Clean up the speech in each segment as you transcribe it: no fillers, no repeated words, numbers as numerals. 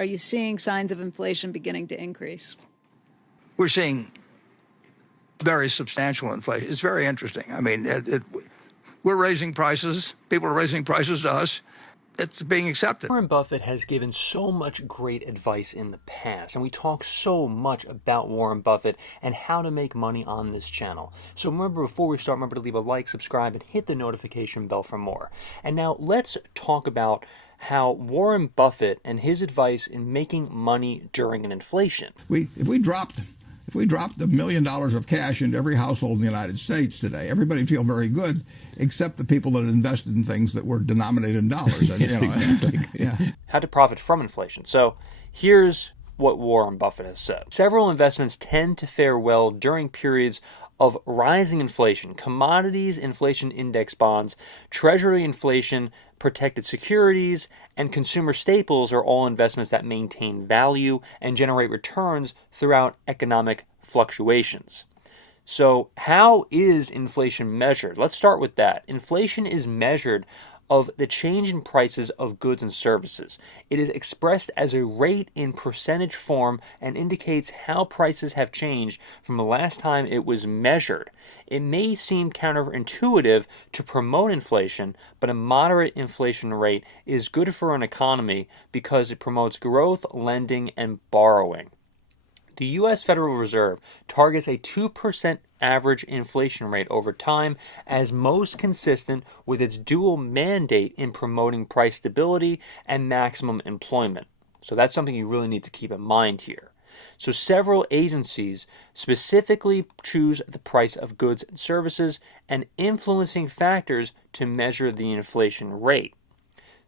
Are you seeing signs of inflation beginning to increase? We're seeing very substantial inflation. It's very interesting. I mean, we're raising prices. People are raising prices to us. It's being accepted. Warren Buffett has given so much great advice in the past, and we talk so much about Warren Buffett and how to make money on this channel. So remember, before we start, remember to leave a like, subscribe, and hit the notification bell for more. And now let's talk about how Warren Buffett and his advice in making money during an inflation. If we dropped $1 million of cash into every household in the United States today, everybody would feel very good, except the people that invested in things that were denominated in dollars. And, yeah. How to profit from inflation. So here's what Warren Buffett has said. Several investments tend to fare well during periods of rising inflation. Commodities inflation index bonds, treasury inflation protected securities, and consumer staples are all investments that maintain value and generate returns throughout economic fluctuations. So how is inflation measured? Let's start with that. Inflation is measured of the change in prices of goods and services. It is expressed as a rate in percentage form and indicates how prices have changed from the last time it was measured. It may seem counterintuitive to promote inflation, but a moderate inflation rate is good for an economy because it promotes growth, lending, and borrowing. The U.S. Federal Reserve targets a 2% average inflation rate over time as most consistent with its dual mandate in promoting price stability and maximum employment. So that's something you really need to keep in mind here. So several agencies specifically choose the price of goods and services and influencing factors to measure the inflation rate.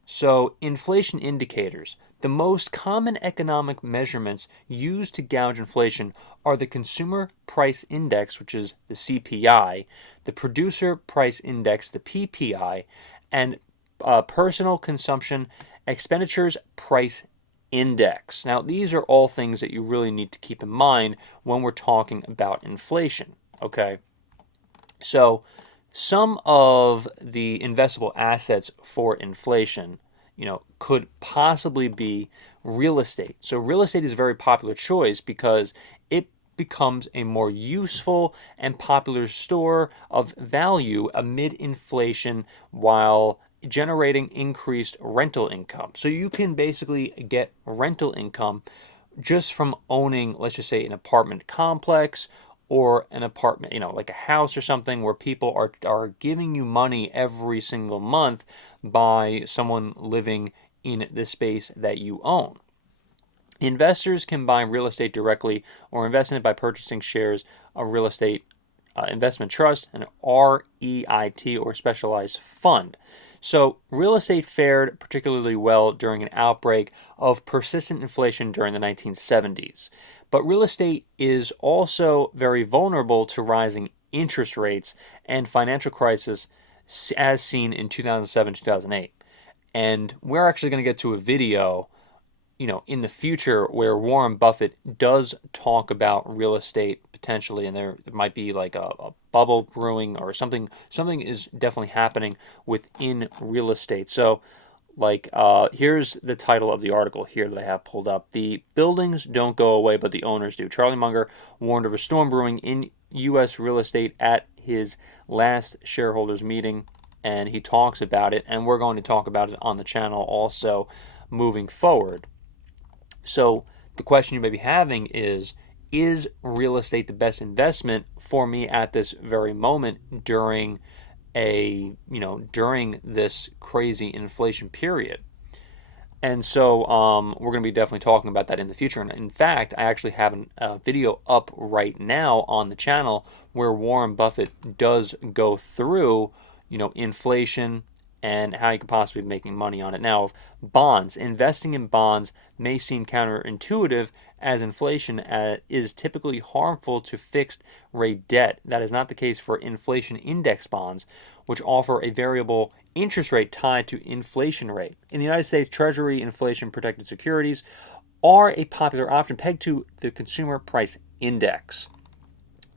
So inflation indicators. The most common economic measurements used to gauge inflation are the Consumer Price Index, which is the CPI, the Producer Price Index, the PPI, and Personal Consumption Expenditures Price Index. Now, these are all things that you really need to keep in mind when we're talking about inflation, okay? So some of the investable assets for inflation could possibly be real estate. So real estate is a very popular choice because it becomes a more useful and popular store of value amid inflation while generating increased rental income. So you can basically get rental income just from owning, let's just say, an apartment complex or an apartment, like a house or something where people are giving you money every single month by someone living in the space that you own. Investors can buy real estate directly or invest in it by purchasing shares of real estate investment trust, an REIT or specialized fund. So real estate fared particularly well during an outbreak of persistent inflation during the 1970s. But real estate is also very vulnerable to rising interest rates and financial crisis as seen in 2007, 2008. And we're actually going to get to a video, in the future where Warren Buffett does talk about real estate potentially, and there might be like a bubble brewing or something. Something is definitely happening within real estate. So here's the title of the article here that I have pulled up. The buildings don't go away, but the owners do. Charlie Munger warned of a storm brewing in U.S. real estate at his last shareholders meeting, and he talks about it, and we're going to talk about it on the channel also moving forward. So the question you may be having is real estate the best investment for me at this very moment during this crazy inflation period? And so we're going to be definitely talking about that in the future. And in fact, I actually have a video up right now on the channel where Warren Buffett does go through, inflation and how you could possibly be making money on it. Now, bonds. Investing in bonds may seem counterintuitive as inflation is typically harmful to fixed rate debt. That is not the case for inflation index bonds, which offer a variable interest rate tied to inflation rate. In the United States, Treasury inflation protected securities are a popular option pegged to the Consumer Price Index.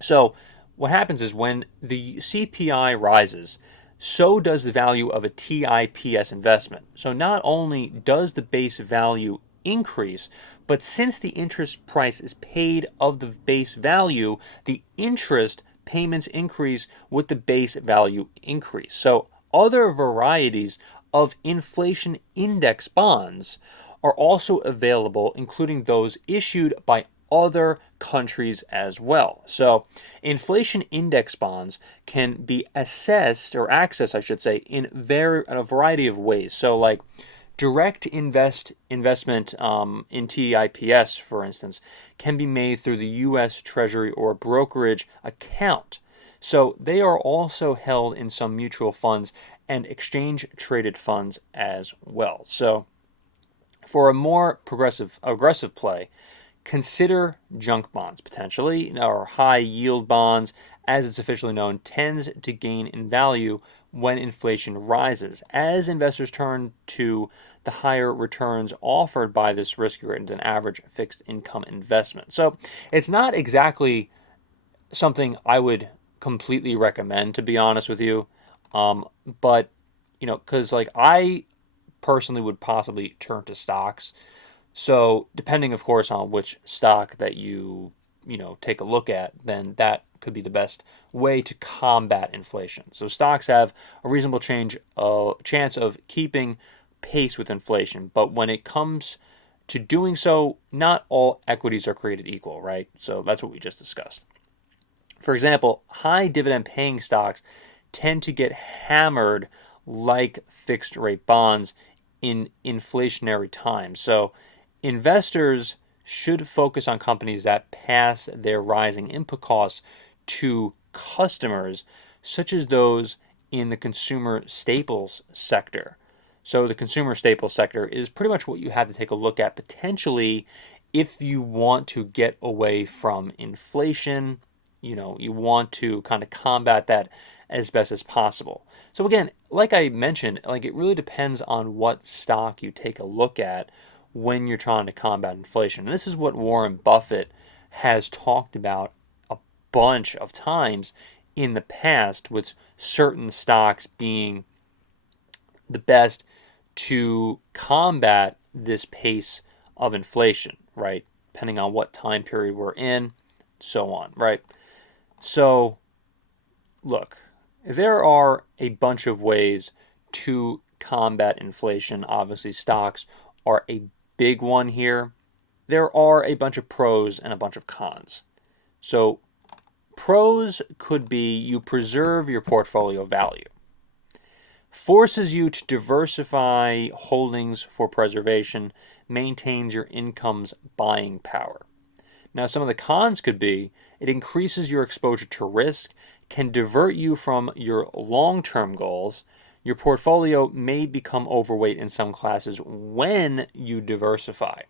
So what happens is when the CPI rises, so does the value of a TIPS investment. So not only does the base value increase, but since the interest price is paid of the base value, the interest payments increase with the base value increase. So other varieties of inflation index bonds are also available, including those issued by other countries as well. So inflation index bonds can be assessed or accessed, I should say, in a variety of ways. So like direct investment in TIPS, for instance, can be made through the U.S. Treasury or brokerage account. So they are also held in some mutual funds and exchange traded funds as well. So for a more aggressive play, consider junk bonds potentially, or high yield bonds, as it's officially known, tends to gain in value when inflation rises, as investors turn to the higher returns offered by this riskier than average fixed income investment. So it's not exactly something I would completely recommend, to be honest with you. But, because like I personally would possibly turn to stocks. So depending, of course, on which stock that you take a look at, then that could be the best way to combat inflation. So stocks have a reasonable chance of keeping pace with inflation, but when it comes to doing so, not all equities are created equal, right? So that's what we just discussed. For example, high dividend paying stocks tend to get hammered like fixed rate bonds in inflationary times. So investors should focus on companies that pass their rising input costs to customers, such as those in the consumer staples sector. So the consumer staples sector is pretty much what you have to take a look at potentially if you want to get away from inflation. You want to kind of combat that as best as possible. So again, like I mentioned, like it really depends on what stock you take a look at when you're trying to combat inflation. And this is what Warren Buffett has talked about a bunch of times in the past, with certain stocks being the best to combat this pace of inflation, right? Depending on what time period we're in, so on, right? So, look, there are a bunch of ways to combat inflation. Obviously, stocks are a big one here. There are a bunch of pros and a bunch of cons. So, pros could be you preserve your portfolio value, forces you to diversify holdings for preservation, maintains your income's buying power. Now, some of the cons could be it increases your exposure to risk, can divert you from your long-term goals. Your portfolio may become overweight in some classes when you diversify.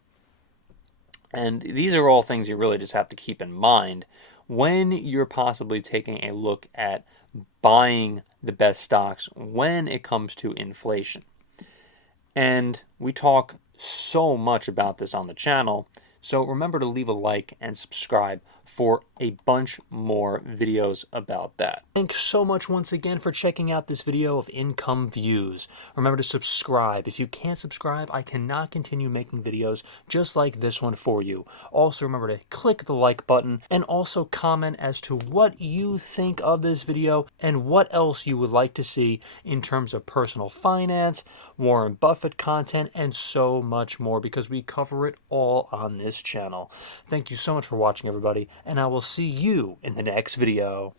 And these are all things you really just have to keep in mind when you're possibly taking a look at buying the best stocks when it comes to inflation. And we talk so much about this on the channel, so remember to leave a like and subscribe for a bunch more videos about that. Thanks so much once again for checking out this video of income views. Remember to subscribe. If you can't subscribe, I cannot continue making videos just like this one for you. Also remember to click the like button and also comment as to what you think of this video and what else you would like to see in terms of personal finance, Warren Buffett content, and so much more, because we cover it all on this channel. Thank you so much for watching, everybody, and I will see you in the next video.